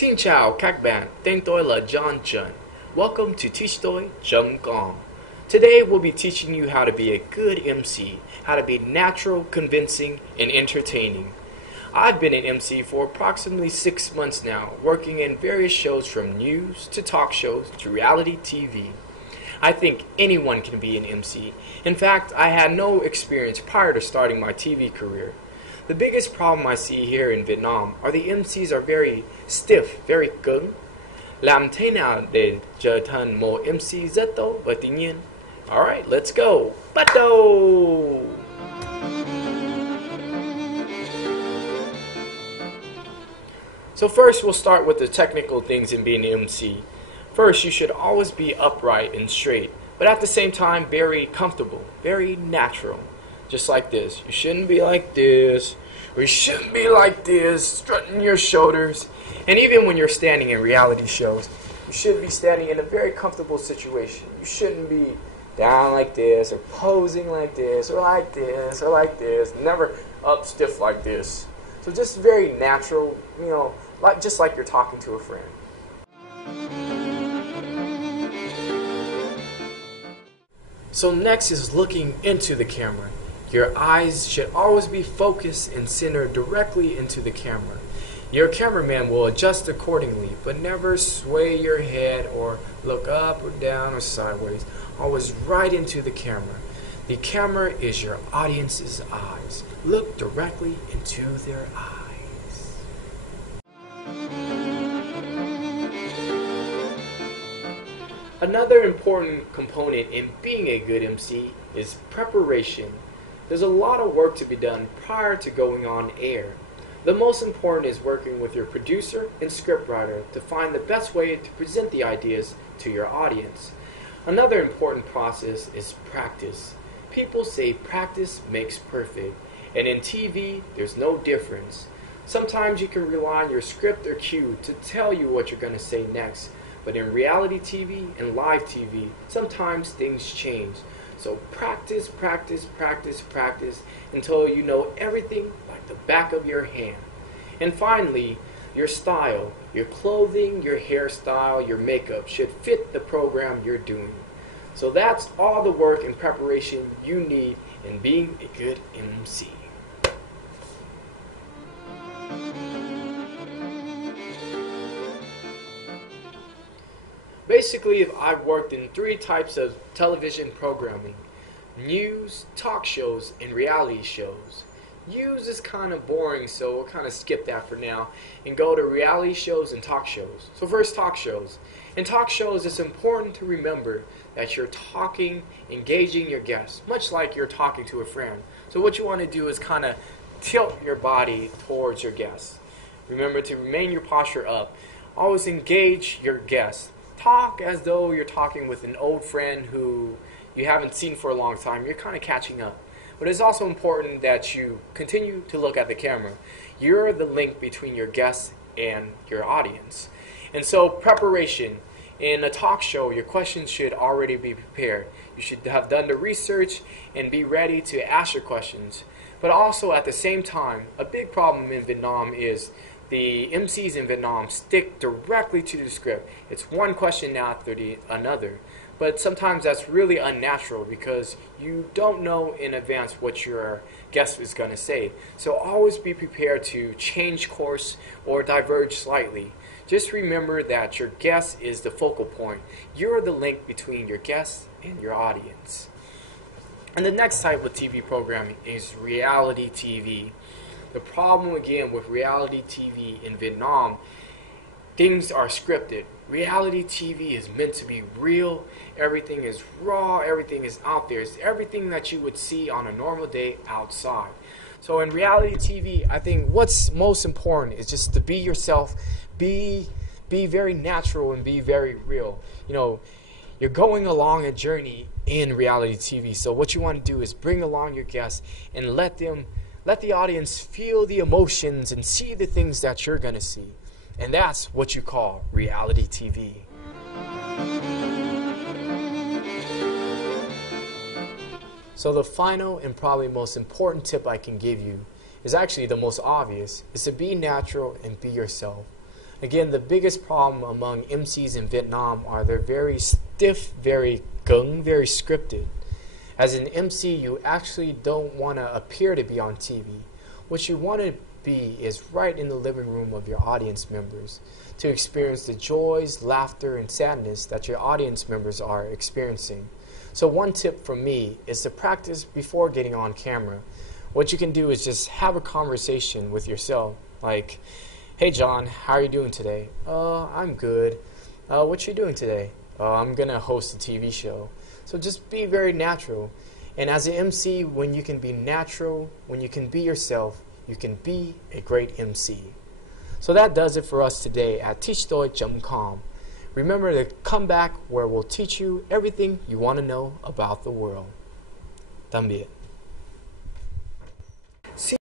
Xin chào các bạn, tên tôi là John Chun. Welcome to teachtoi.com. Today we'll be teaching you how to be a good MC, how to be natural, convincing, and entertaining. I've been an MC for approximately 6 months now, working in various shows from news to talk shows to reality TV. I think anyone can be an MC. In fact, I had no experience prior to starting my TV career. The biggest problem I see here in Vietnam are the MCs are very stiff, very cứng. Làm thế nào để trở thành một MC rất tốt và tự nhiên? Alright, let's go. Bắt đầu! So first we'll start with the technical things in being an MC. First, you should always be upright and straight, but at the same time very comfortable, very natural. Just like this. You shouldn't be like this, or you shouldn't be like this, strutting your shoulders. And even when you're standing in reality shows, you should be standing in a very comfortable situation. You shouldn't be down like this, or posing like this, or like this, or like this. Never up stiff like this. So just very natural, just like you're talking to a friend. So next is looking into the camera. Your eyes should always be focused and centered directly into the camera. Your cameraman will adjust accordingly, but never sway your head or look up or down or sideways. Always right into the camera. The camera is your audience's eyes. Look directly into their eyes. Another important component in being a good MC is preparation. There's a lot of work to be done prior to going on air. The most important is working with your producer and scriptwriter to find the best way to present the ideas to your audience. Another important process is practice. People say practice makes perfect, and in TV, there's no difference. Sometimes you can rely on your script or cue to tell you what you're going to say next, but in reality TV and live TV, sometimes things change. So practice, practice, practice, practice until you know everything like the back of your hand. And finally, your style, your clothing, your hairstyle, your makeup should fit the program you're doing. So that's all the work and preparation you need in being a good MC. Basically, I've worked in 3 types of television programming: news, talk shows, and reality shows. News is kind of boring, so we'll kind of skip that for now and go to reality shows and talk shows. So first, talk shows. In talk shows, it's important to remember that you're talking, engaging your guests, much like you're talking to a friend. So what you want to do is kind of tilt your body towards your guests. Remember to remain your posture up. Always engage your guests. Talk as though you're talking with an old friend who you haven't seen for a long time. You're kind of catching up. But it's also important that you continue to look at the camera. You're the link between your guests and your audience. And so preparation. In a talk show, your questions should already be prepared. You should have done the research and be ready to ask your questions. But also at the same time, a big problem in Vietnam is the MCs in Vietnam stick directly to the script. It's one question after another. But sometimes that's really unnatural because you don't know in advance what your guest is going to say. So always be prepared to change course or diverge slightly. Just remember that your guest is the focal point. You're the link between your guest and your audience. And the next type of TV programming is reality TV. The problem again with reality TV in Vietnam, things are scripted. Reality TV is meant to be real. Everything is raw. Everything is out there. It's everything that you would see on a normal day outside. So in reality TV, I think what's most important is just to be yourself. Be very natural and be very real. You're going along a journey in reality TV. So what you want to do is bring along your guests and let the audience feel the emotions and see the things that you're going to see. And that's what you call reality TV. So the final and probably most important tip I can give you is actually the most obvious, is to be natural and be yourself. Again, the biggest problem among MCs in Vietnam are they're very stiff, very gung, very scripted. As an MC, you actually don't want to appear to be on TV. What you want to be is right in the living room of your audience members to experience the joys, laughter, and sadness that your audience members are experiencing. So one tip from me is to practice before getting on camera. What you can do is just have a conversation with yourself, like, "Hey John, how are you doing today?" I'm good." "What you doing today?" "I'm gonna host a TV show." So just be very natural. And as an MC, when you can be natural, when you can be yourself, you can be a great MC. So that does it for us today at teachdeutsch.com. Remember to come back where we'll teach you everything you want to know about the world. 当别